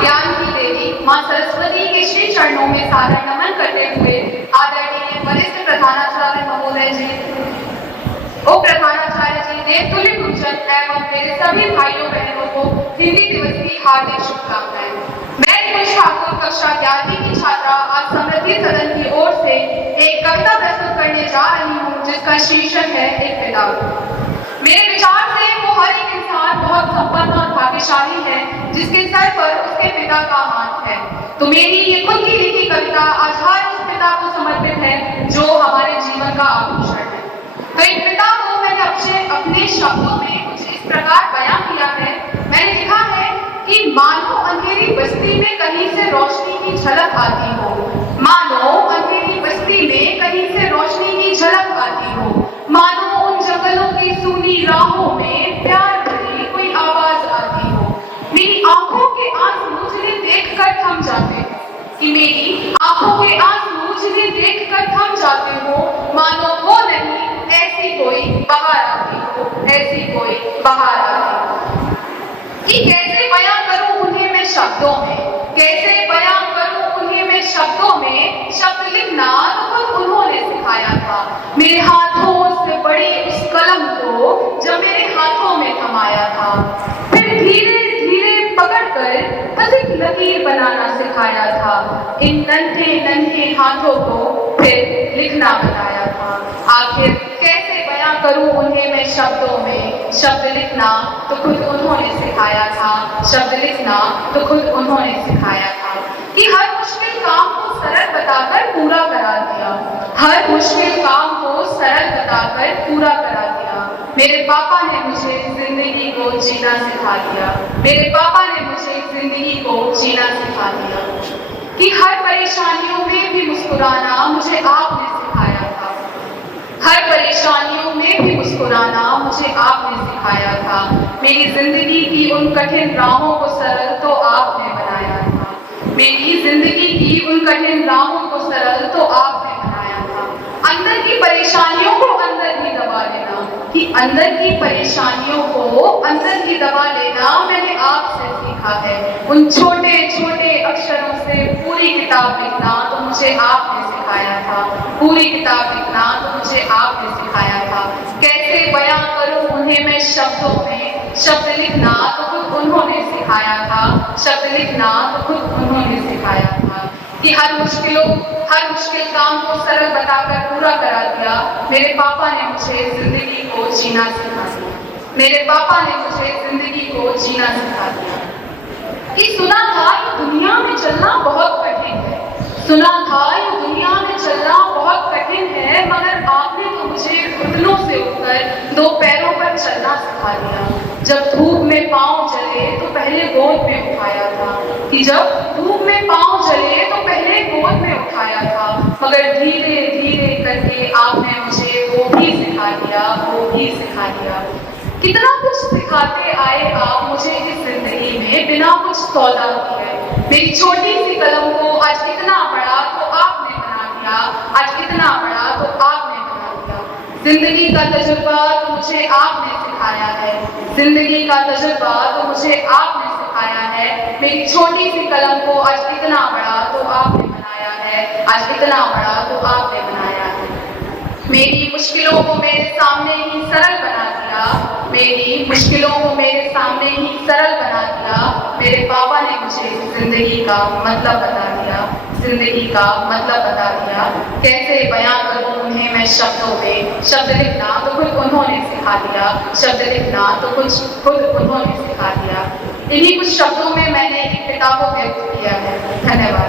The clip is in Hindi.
ज्ञान की देवी मां सरस्वती के श्री चरणों में सादर नमन करते हुए आदरणीय वरिष्ठ प्रधानाचार्य महोदय जी, उप प्रधानाचार्य जी, देवतुल्य गुरुजन एवं मेरे सभी भाइयों बहनों को हिंदी दिवस की हार्दिक शुभकामनाएं। मैं निकुंज ठाकुर कक्षा 11वीं की छात्रा आज समृद्धि सदन की ओर से एक कविता प्रस्तुत करने जा रही हूँ जिसका शीर्षक है एक पिता। मेरे विचार से वो हर एक इंसान बहुत संपन्न और भाग्यशाली है जिसके सर पर उसके पिता का हाथ है। तो मेरी ये खुद की लिखी कविता आज हर उस पिता को समर्पित है जो हमारे जीवन का आभूषण है। तो एक पिता को मैंने अपने शब्दों में कुछ इस प्रकार बयां किया है। मैंने लिखा है कि मानो अंधेरी बस्ती में कहीं से रोशनी की झलक आती हो, मानो अंधेरी बस्ती में कहीं से रोशनी की झलक आती हो, मानो उन जंगलों की सूनी राहों में प्यार भरी कोई आवाज आती हो। मेरी आंखों के आंसू जिन्हें देखकर थम जाते हो, कि मेरी आंखों के आंसू जिन्हें देखकर थम जाते हो, मानो वो नहीं ऐसी कोई बाहर आती हो, ऐसी कोई बाहर आती हो। कि कैसे बयां करूं उन्हें मैं शब्दों में, कैसे बयां करूं उन्हें मैं शब्दों में। शब्द लिखना तो खुद उन्होंने सिखाया था, मेरे हाथों से बड़ी उस कलम को जब मेरे हाथों में थमाया था। फिर धीरे धीरे पकड़कर हंसी लकीर बनाना सिखाया था। इन नन्हे नन्हे हाथों को फिर लिखना बताया था। आखिर कैसे बयां करूं उन्हें मैं शब्दों में। शब्द लिखना तो खुद उन्होंने सिखाया था, शब्द लिखना तो खुद उन्होंने सिखाया था। कि हर मुश्किल काम को सरल बताकर पूरा करा दिया, हर मुश्किल काम को सरल बताकर पूरा करा दिया। मेरे पापा ने मुझे जिंदगी को जीना सिखा दिया, मेरे पापा ने मुझे जिंदगी को जीना सिखा दिया। कि हर परेशानियों में भी मुस्कुराना मुझे आपने सिखाया था, हर परेशानियों में भी मुस्कुराना मुझे आपने सिखाया था। मेरी जिंदगी की उन कठिन राहों को सरल तो आपने बनाया था, मेरी जिंदगी की उन कठिन राहों को सरल तो आपने बनाया था। अंदर की परेशानियों को अंदर ही दबा लेना, कि अंदर की परेशानियों को अंदर ही दबा लेना मैंने आपसे सीखा है। उन छोटे छोटे अक्षरों से पूरी किताब लिखना तो मुझे आपने सिखाया था, पूरी किताब लिखना तो मुझे आपने सिखाया था। कैसे बयां करूं उन्हें मैं शब्दों में। शब्द लिखना तो खुद उन्होंने सिखाया था, शब्द लिखना तो खुद उन्होंने सिखाया था। कि हर मुश्किल काम को सरल बताकर पूरा करा दिया। मेरे पापा ने मुझे जिंदगी को जीना सिखा दिया, मेरे पापा ने मुझे जिंदगी को जीना सिखा दिया। कि सुना था ये दुनिया में चलना बहुत कठिन है, सुना था ये दुनिया में चलना बहुत कठिन है, मगर आपने तो मुझे घुटनों से उठकर दो पैरों पर चलना सिखा दिया। जब धूप में पांव जले तो पहले गोद में उठाया था, कि जब धूप में पांव जले तो पहले गोद में उठाया था, मगर धीरे धीरे करके आपने मुझे वो भी सिखा दिया, वो भी सिखा दिया। कितना कुछ सिखाते आए आप मुझे इस जिंदगी में बिना कुछ सौदा किए। मेरी छोटी सी कलम को आज इतना बड़ा तो आपने बना दिया, आज इतना बड़ा तो आपने बना दिया। जिंदगी का तजुर्बा तो मुझे आपने सिखाया है, जिंदगी का तजुर्बा तो मुझे आपने सिखाया है। मेरी छोटी सी कलम को आज इतना बड़ा तो आपने बनाया है, आज इतना बड़ा तो आपने बनाया है। मेरी मुश्किलों को मेरे सामने ही सरल बना दिया, मेरी मुश्किलों को मेरे सामने ही सरल बना दिया। मेरे पापा ने मुझे जिंदगी का मतलब बता दिया, जिंदगी का मतलब बता दिया। कैसे बयां करूं उन्हें मैं शब्दों में। शब्द लिखना तो खुद उन्होंने सिखा दिया, शब्द लिखना तो खुद उन्होंने सिखा दिया। इन्हीं कुछ शब्दों में मैंने एक पिता को व्यक्त किया है। धन्यवाद।